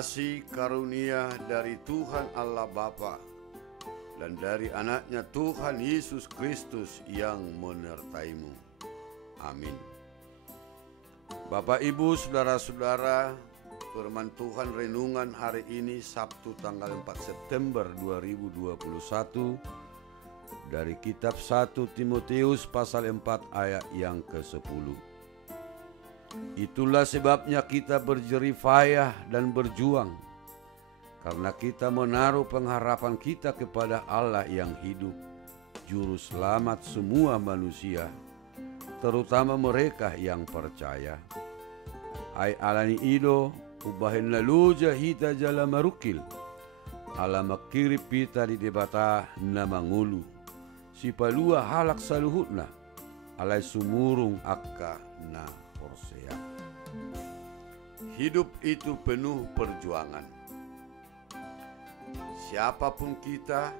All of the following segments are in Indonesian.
kasih karunia dari Tuhan Allah Bapa dan dari anaknya Tuhan Yesus Kristus yang menyertaimu. Amin. Bapak, Ibu, saudara-saudara, firman Tuhan renungan hari ini Sabtu tanggal 4 September 2021 dari kitab 1 Timotius pasal 4 ayat yang ke-10. Itulah sebabnya kita berjerih dan berjuang, karena kita menaruh pengharapan kita kepada Allah yang hidup, juru selamat semua manusia, terutama mereka yang percaya. Ai alani ido ubahin laluja hita jala marukil, ala makiri pita di debata namangulu, si palua halak saluhutna, alai sumurung akka na porsea. Hidup itu penuh perjuangan. Siapapun kita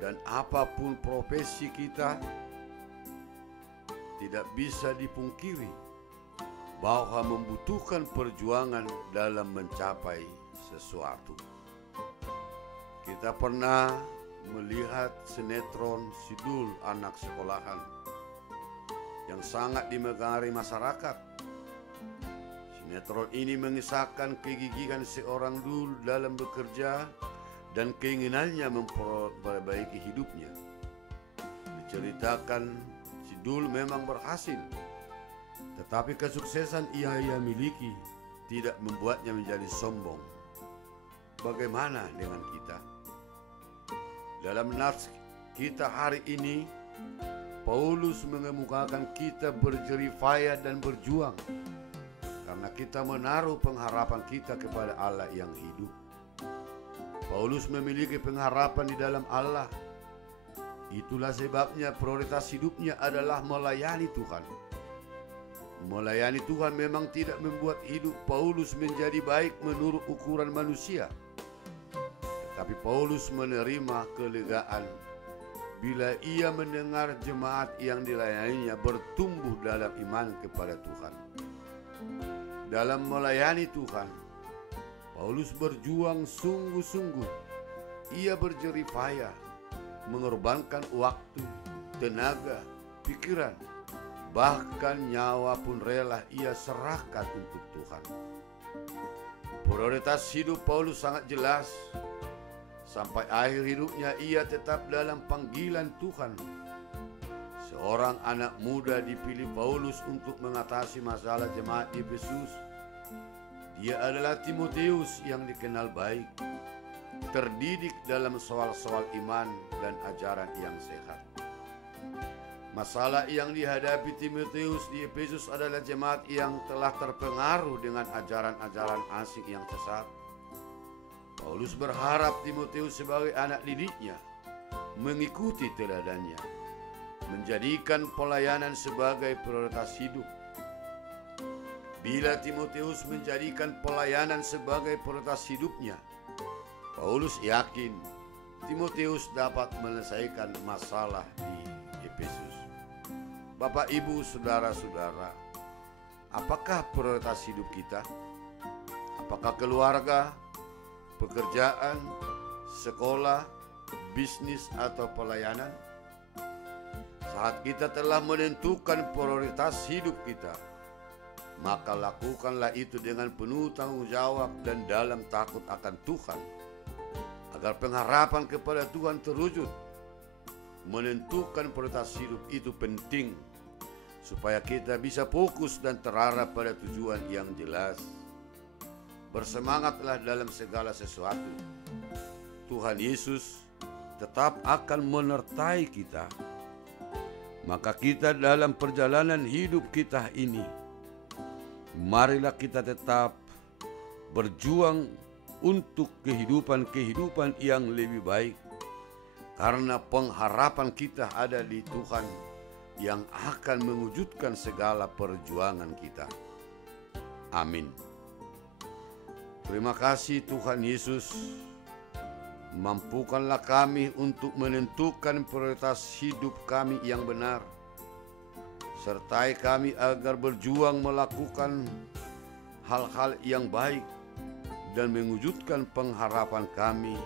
dan apapun profesi kita, tidak bisa dipungkiri bahwa membutuhkan perjuangan dalam mencapai sesuatu. Kita pernah melihat sinetron Sidul Anak Sekolahan yang sangat dimegari masyarakat. Sinetron ini mengisahkan kegigihan seorang dul dalam bekerja dan keinginannya memperbaiki hidupnya. Diceritakan si dul memang berhasil, tetapi kesuksesan ia miliki tidak membuatnya menjadi sombong. Bagaimana dengan kita? Dalam nats kita hari ini, Paulus mengemukakan kita berjerih dan berjuang, karena kita menaruh pengharapan kita kepada Allah yang hidup. Paulus memiliki pengharapan di dalam Allah. Itulah sebabnya prioritas hidupnya adalah melayani Tuhan. Melayani Tuhan memang tidak membuat hidup Paulus menjadi baik menurut ukuran manusia. Tetapi Paulus menerima kelegaan bila ia mendengar jemaat yang dilayaninya bertumbuh dalam iman kepada Tuhan. Dalam melayani Tuhan, Paulus berjuang sungguh-sungguh. Ia berjerih payah, mengorbankan waktu, tenaga, pikiran, bahkan nyawa pun rela ia serahkan untuk Tuhan. Prioritas hidup Paulus sangat jelas. Sampai akhir hidupnya ia tetap dalam panggilan Tuhan. Seorang anak muda dipilih Paulus untuk mengatasi masalah jemaat di Efesus. Dia adalah Timotius yang dikenal baik, terdidik dalam soal-soal iman dan ajaran yang sehat. Masalah yang dihadapi Timotius di Efesus adalah jemaat yang telah terpengaruh dengan ajaran-ajaran asing yang sesat. Paulus berharap Timotius sebagai anak didiknya mengikuti teladannya, menjadikan pelayanan sebagai prioritas hidup. Bila Timotius menjadikan pelayanan sebagai prioritas hidupnya, Paulus yakin Timotius dapat menyelesaikan masalah di Efesus. Bapak, Ibu, saudara-saudara, apakah prioritas hidup kita? Apakah keluarga, pekerjaan, sekolah, bisnis, atau pelayanan? Saat kita telah menentukan prioritas hidup kita, maka lakukanlah itu dengan penuh tanggung jawab dan dalam takut akan Tuhan, agar pengharapan kepada Tuhan terwujud. Menentukan prioritas hidup itu penting, supaya kita bisa fokus dan terarah pada tujuan yang jelas. Bersemangatlah dalam segala sesuatu. Tuhan Yesus tetap akan menyertai kita. Maka kita dalam perjalanan hidup kita ini, marilah kita tetap berjuang untuk kehidupan yang lebih baik, karena pengharapan kita ada di Tuhan yang akan mewujudkan segala perjuangan kita. Amin. Terima kasih Tuhan Yesus. Mampukanlah kami untuk menentukan prioritas hidup kami yang benar. Sertai kami agar berjuang melakukan hal-hal yang baik, dan mewujudkan pengharapan kami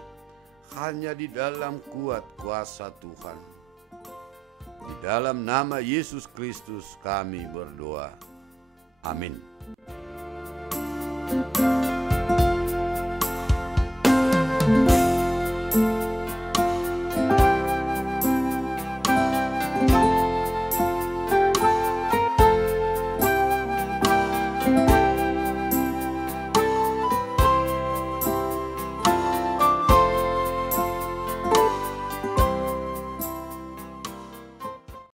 hanya di dalam kuat kuasa Tuhan. Di dalam nama Yesus Kristus kami berdoa. Amin.